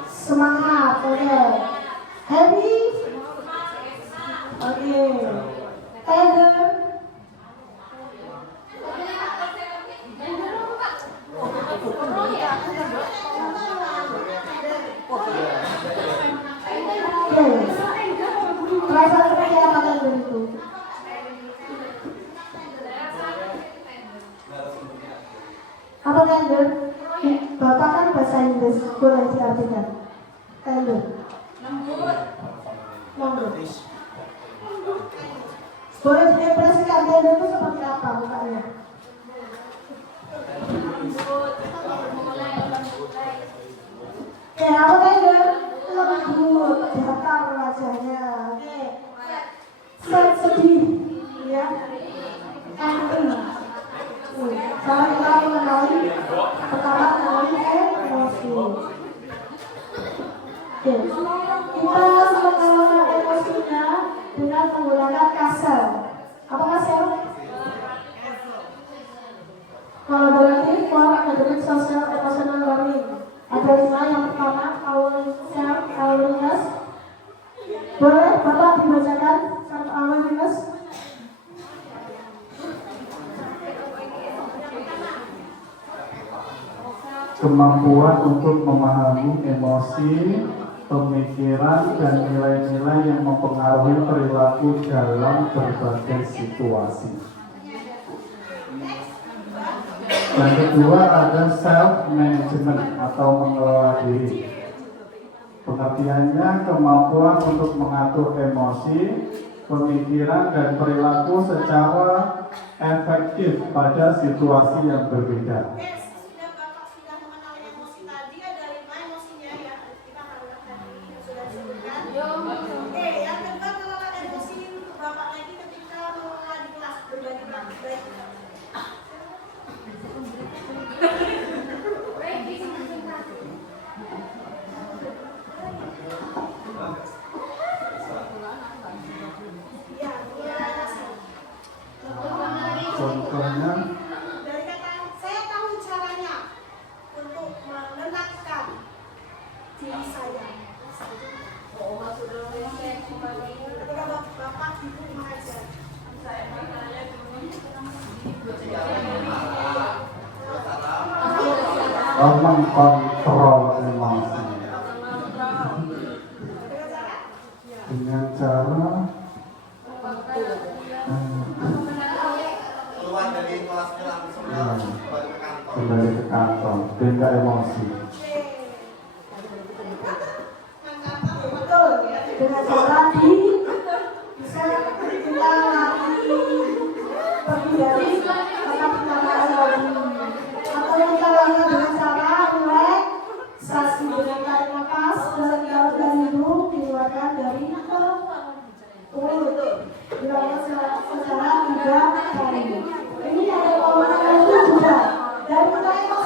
semangat, oke. Happy, oke. Tender, oke. Perasaan seperti apa tender itu? Apa tender? Bapak kan bahasa Inggris, boleh diartikan. Tender. Lembut. Boleh diekspresikan tender itu seperti apa mukanya? Oke, apa tender? Lembut, datar wajahnya. Oke. Sedih, ya. Angry. Cara kita mengenali pertama mengenali emosi. Oke, kita mengelola emosinya dengan menggunakan kasar. Apa kasar? Kalau berarti for academic social emotional learning ada 5. Yang pertama self awareness. Boleh Bapak dibacakan self awareness? Kemampuan untuk memahami emosi, pemikiran, dan nilai-nilai yang mempengaruhi perilaku dalam berbagai situasi. Yang kedua ada self-management atau mengelola diri. Pengertiannya kemampuan untuk mengatur emosi, pemikiran, dan perilaku secara efektif pada situasi yang berbeda. Contohnya Dari kata saya tahu caranya untuk menenangkan diri saya. Kepada bapak ibu mengajar. Mengkontrol emosi dengan cara Keluar dari kelasnya langsung kembali ke kantor, beda emosi. Betul, dengan cara bisa kita lagi pergi dari tempat kita lagi. Atau kita lakukan dengan cara relaksasi dengan tarik nafas dari dalam dan hidung dikeluarkan dari mulut. Dilakukan secara 3 kali. Ini ada emosi juga. Dari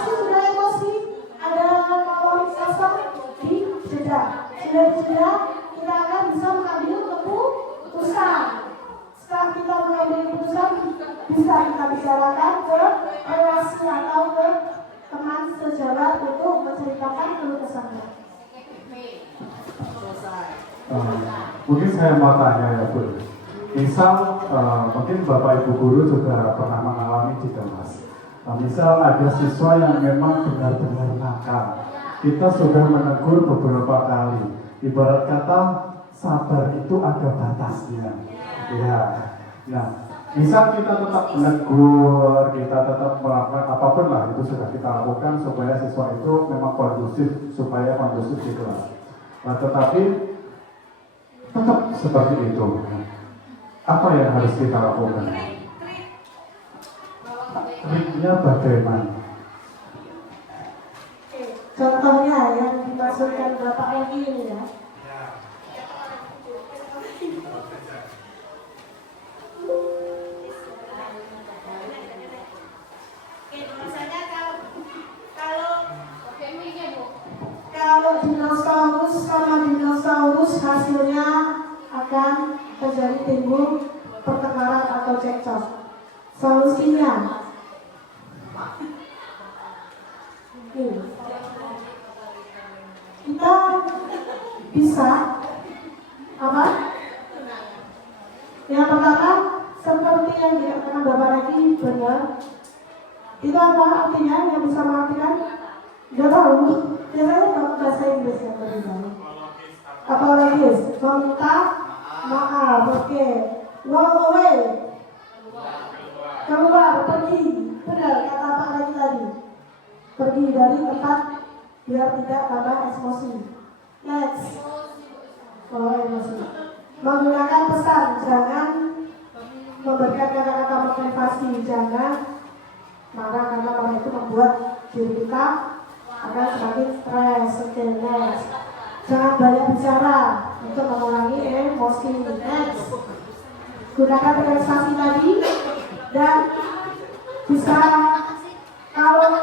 sudah emosi, ada memorialisasi di jeda. Sudah jeda, kita akan bisa mengambil keputusan. Setelah kita mengambil keputusan, bisa kita bicarakan ke relasi atau ke teman sejawat untuk menceritakan keluh kesahnya. Mungkin saya mau tanya ya Bu. Misal mungkin Bapak Ibu guru juga pernah mengalami juga Mas. Misal ada siswa yang memang benar-benar nakal, kita sudah menegur beberapa kali. Ibarat kata sabar itu ada batasnya. Ya, nah, misal kita tetap menegur, kita tetap melakukan apapun lah itu sudah kita lakukan supaya siswa itu memang kondusif, supaya kondusif di kelas. Nah, tetapi tetap seperti itu. Apa yang harus kita lakukan? Triknya bagaimana? Contohnya yang dimaksudkan Bapak Egi ini ya. Misalnya kalau kalau dinosaurus sama dinosaurus hasilnya akan terjadi timbul pertengkaran atau cekcok. Solusinya, kita bisa apa? Yang pertama, seperti yang dikatakan Bapak tadi benar. Itu apa artinya? Yang bisa mengartikan? Gak tahu. Biasanya kalau bahasa Inggris yang lebih baik. Apologis, meminta maaf. Oke. Walk away. Keluar, pergi. Benar kata Pak lagi tadi. Pergi dari tempat biar tidak tambah emosi. Next. Oh, emosi. Menggunakan pesan, jangan memberikan kata-kata motivasi, jangan marah karena marah itu membuat diri kita akan semakin stres. Oke, next. Jangan banyak bicara untuk mengurangi emosi. Next. Gunakan relaksasi tadi dan bisa kalau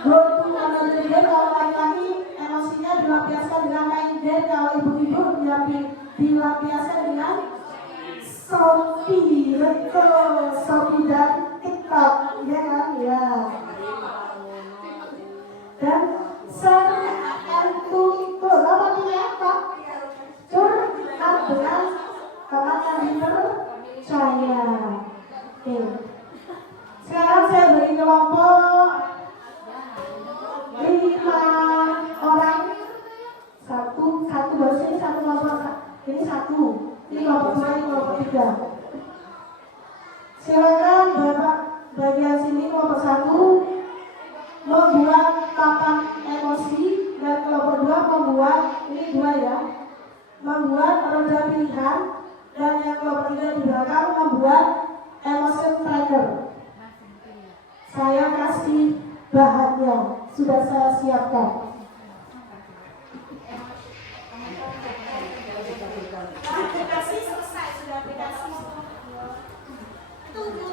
go-to another day, kalau laki-laki emosinya dilampiaskan dengan main game, kalau ibu-ibu dilampiaskan dengan Shopee, betul, Shopee dan TikTok, ya kan? Ya. Dan itu apa artinya apa? Curhat dengan teman yang dipercaya. Oke. Sekarang saya beri kelompok 5 orang. Satu baru sini satu kelompok. Ini satu. Ini kelompok 2, ini kelompok 3. Silakan Bapak bagian sini kelompok 1 membuat papan emosi dan kelompok 2 membuat, ini 2 ya, membuat roda pilihan, dan yang kelompok 3 di belakang membuat emotion tracker. Saya kasih bahannya, sudah saya siapkan. Aplikasi selesai, sudah aplikasi. Tunggu.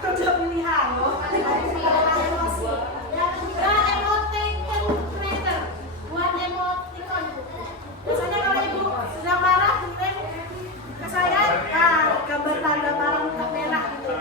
Kerja pilihan loh. Emoticon buat emoticon. Biasanya kalau ibu sudah marah kirim ke saya, gambar tanda marah muka merah gitu.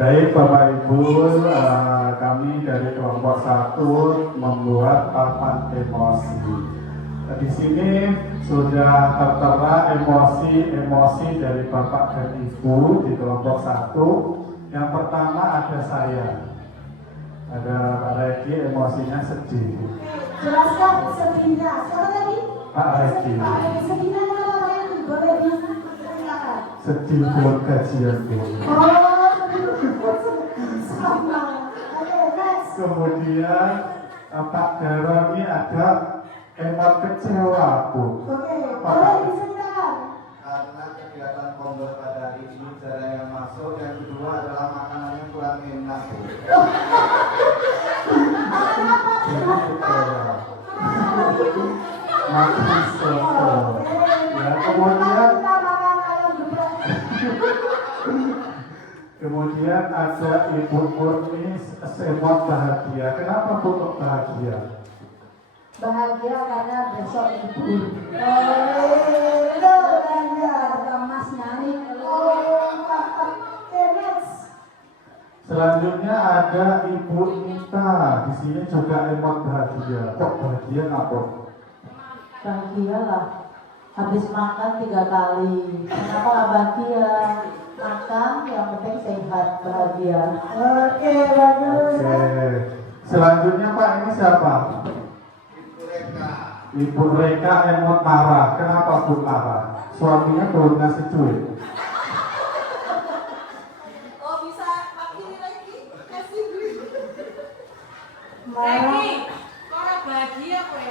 Baik Bapak Ibu, kami dari kelompok 1 membuat papan emosi. Di sini sudah tertera emosi dari Bapak dan Ibu di kelompok 1. Yang pertama ada saya. Ada Pak Regi, emosinya sedih. Jelaskan sedihnya. Siapa tadi? Pak Regi. Pak Regi sedihnya kenapa Pak Regi? Boleh diceritakan. Sedih belum gajian Bu. Sama. Oke, next. Kemudian Pak Daro ini ada emot kecewa Bu. Oke, boleh diceritakan. Karena kegiatan pondok pada hari ini jarang yang masuk. Yang kedua adalah makanannya kurang enak. Makan soto. Ya, kemudian ada Ibu Murni semot bahagia. Kenapa Bu kok bahagia? Bahagia karena besok libur. Ada Mas nyanyi. Selanjutnya ada Ibu Nita. Di sini juga emot bahagia. Kok bahagia apa? Bahagia lah. Habis makan 3 kali. Kenapa nggak bahagia? Makan yang penting sehat, bahagia. Oke, bagus. Oke. Selanjutnya Pak, ini siapa? Ibu Reka emot marah. Kenapa Bu marah? Suaminya belum ngasih duit. Oh bisa pakai lagi kasih duit. Marah. Orang bahagia kowe.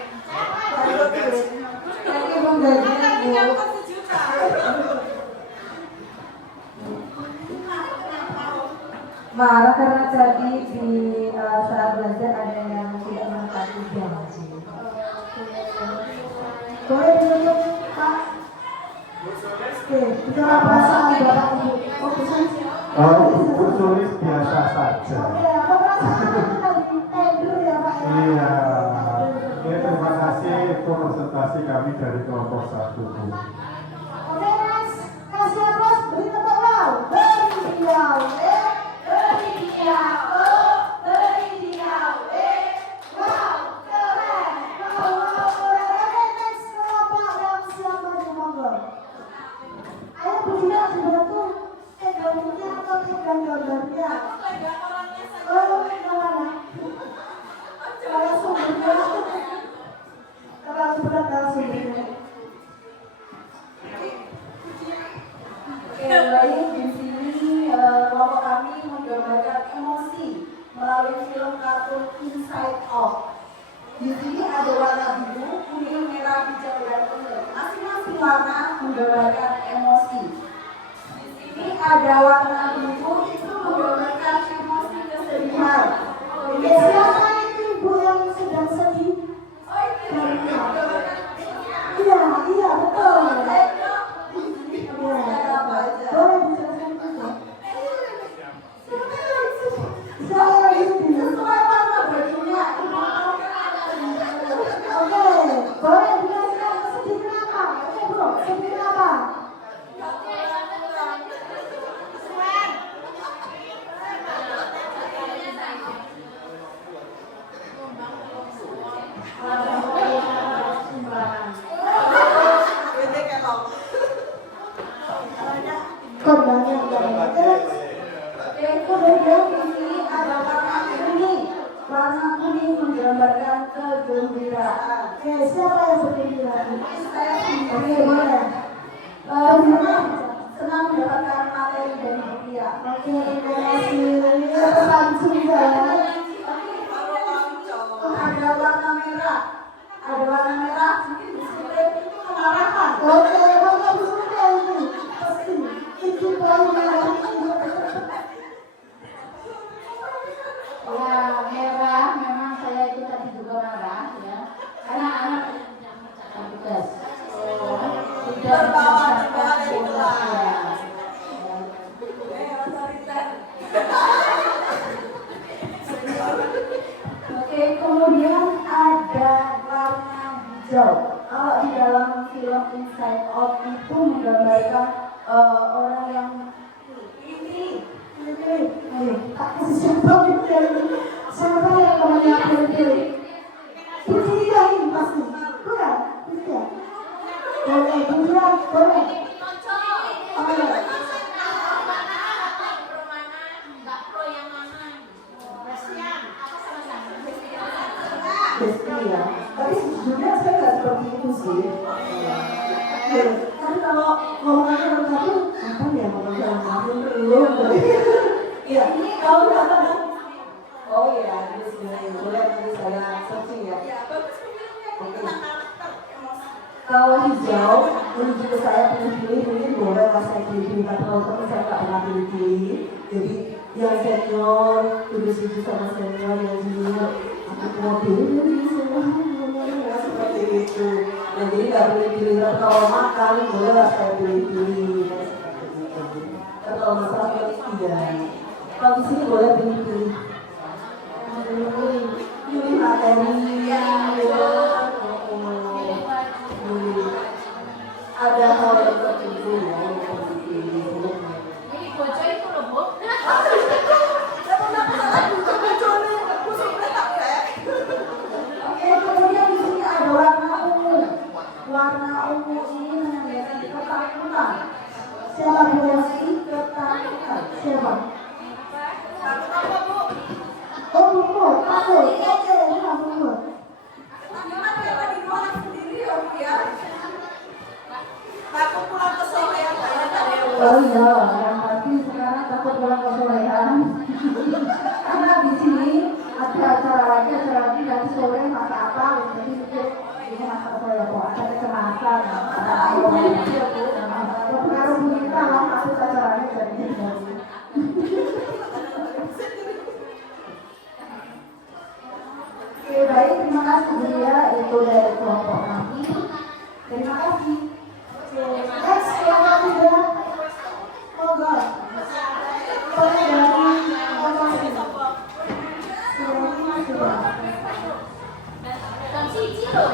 Lagi menggaji Tinggal Bu. 1 juta. Marah karena tadi di saat belajar ada yang tidak menepati janji. Boleh ditutup Pak. Oke, bicara perasaan Bapak Ibu. Oh, bisa. Oh, Bu tulis biasa saja. Oke, apa perasaan tadi? Tender ya Pak ya. Iya. Oke, terima kasih. Itu presentasi kami dari kelompok 1 Bu. Oke, next. Kasih aplaus, beri tepuk tangan. Beri diam. Beri diam. Beri diam. Wow, keren. Wow, keren. Oke, next kelompok yang siap maju monggo. Ayo berjinak dibantu gambarnya atau pegang gambarnya. Oh, pegang mana? Kalau sumbernya. Kalau sumbernya, kalau sumbernya. Oke, baik, di sini kelompok kami menggambarkan emosi melalui film kartun Inside Out. Di sini ada warna biru, kuning, merah, hijau, dan ungu. Masing-masing warna menggambarkan emosi. Di sini ada warna biru, itu menggambarkan emosi kesedihan. Oke, siapa itu ibu yang sedang sedih? Iya, iya, betul. Boleh dijelaskan juga? Siapa yang sedih? Sesuai warna bajunya. Oke, boleh dijelaskan sedih kenapa? Oke bro, sedih kenapa? Korbannya Kemudian di sini ada warna kuning. Warna kuning menggambarkan kegembiraan. Oke, siapa yang bergembira? Saya Oke, boleh. senang mendapatkan materi dari rupiah. Oke, terima kasih. Ini langsung saya. Ada warna merah. Ada warna merah. Di sini itu kemarahan. Oke, maka suka ini. Pasti. Itu paling merah. Ya, merah memang saya itu tadi juga marah ya. Karena anak tugas. Tidak melaksanakan tugasnya. Oke, kemudian ada warna hijau. Kalau di dalam film Inside Out itu menggambarkan orang yang ini Ayo, tak kasih siapa ini. Siapa yang namanya pilih-pilih? Pilih ini pasti. Bukan? Pilih. Boleh, pilih. Boleh. Apa ya? Ya, tapi sejujurnya saya nggak seperti itu sih. Tapi kalau ngomongnya orang satu, apa ya ngomongnya orang satu belum? Iya, kalau apa? Oh iya, ini sebenarnya boleh nanti saya searching ya. Oke. Kalau hijau menuju ke saya pilih-pilih mungkin boleh lah saya pilih-pilih, tapi kalau teman saya nggak pernah pilih-pilih. Jadi yang senior pilih setuju sama senior, yang junior aku mau pilih semua seperti itu. Nah, jadi nggak pilih-pilih. Tapi kalau makan boleh lah saya pilih-pilih. Tapi kalau masalah tidak. Kalau di sini boleh pilih-pilih. Pilih materinya, ada hal yang tertentu ya yang harus dipilih. Ini bocor itu loh, Bu. Oke, kemudian di sini ada warna ungu. Warna ungu ini menandakan ketakutan. Siapa boleh sih ketakutan? Siapa? Takut apa, Bu? Oh, buku, takut. Oke, ini buku. Gimana ya tadi doang sendiri ya, Bu ya? Takut pulang ke sorean saya tadi. Oh iya, yang pasti sekarang takut pulang ke sorean. Karena di sini ada acara lagi nanti sore masak apa, jadi mikir ini masak apa ya, kok ada kecemasan. Pengaruh kita lah, aku acaranya jadi. Oke, baik, terima kasih Bu ya, itu dari kelompok kami. Terima kasih. Next, yang ketiga. Oh God. Boleh dari Makasih. Sudah. Dan siji loh.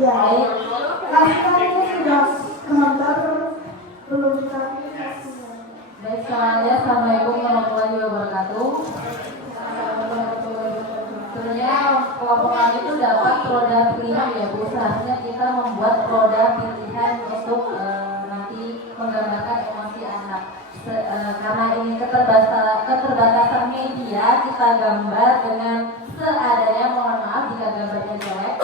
Ya, rasanya sudah gambar belum kami. Baik, semuanya, Assalamualaikum warahmatullahi wabarakatuh. Sebenarnya kelompok kami itu dapat produk pilihan ya Bu. Seharusnya kita membuat produk pilihan untuk nanti menggambarkan emosi anak. Karena ini keterbatasan media, kita gambar dengan seadanya. Mohon maaf jika gambarnya jelek.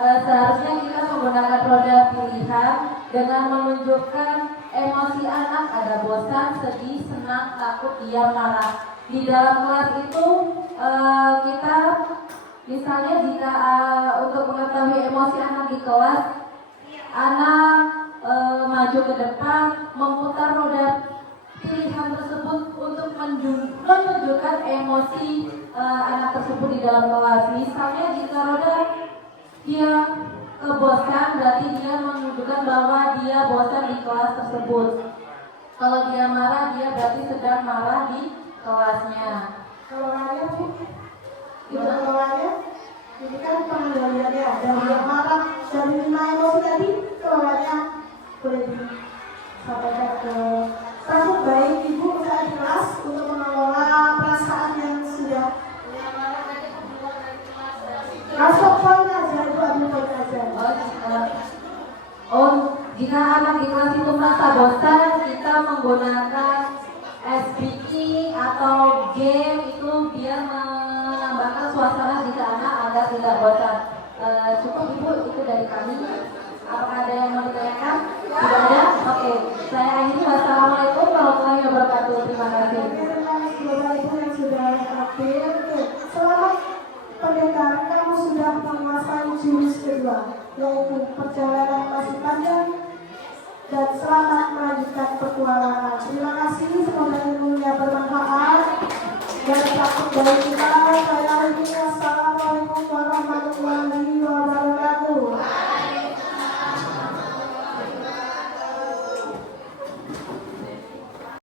Seharusnya kita menggunakan produk pilihan dengan menunjukkan emosi anak, ada bosan, sedih, senang, takut, diam, marah. Di dalam kelas itu kita misalnya jika untuk mengetahui emosi anak di kelas, anak maju ke depan, memutar roda pilihan tersebut untuk menunjukkan emosi anak tersebut di dalam kelas. Misalnya jika roda dia bosan, berarti dia menunjukkan bahwa dia bosan di kelas tersebut. Kalau dia marah, dia berarti sedang marah di kelasnya. Kalau raya Bu, gimana kalau raya? Ini kan pengendaliannya dari yang marah, dari 5 emosi tadi, kalau raya boleh disampaikan ke staff baik Ibu saat kelas untuk mengelola perasaan yang sudah masuk poin aja, Ibu ambil poin aja. Jika anak di kelas itu merasa bosan, kita menggunakan SBK atau game itu biar menambahkan suasana jika anak agar tidak bosan. Cukup Ibu, itu dari kami. Apakah ada yang mau ditanyakan? Tidak ada? Oke, saya akhiri. Wassalamualaikum warahmatullahi wabarakatuh. Terima kasih. Terima kasih Bapak Ibu yang sudah hadir. Selamat pendekar, kamu sudah menguasai jurus kedua, yaitu perjalanan masih panjang dan selamat melanjutkan petualangan. Terima kasih, semoga ilmunya bermanfaat dan takut dari kita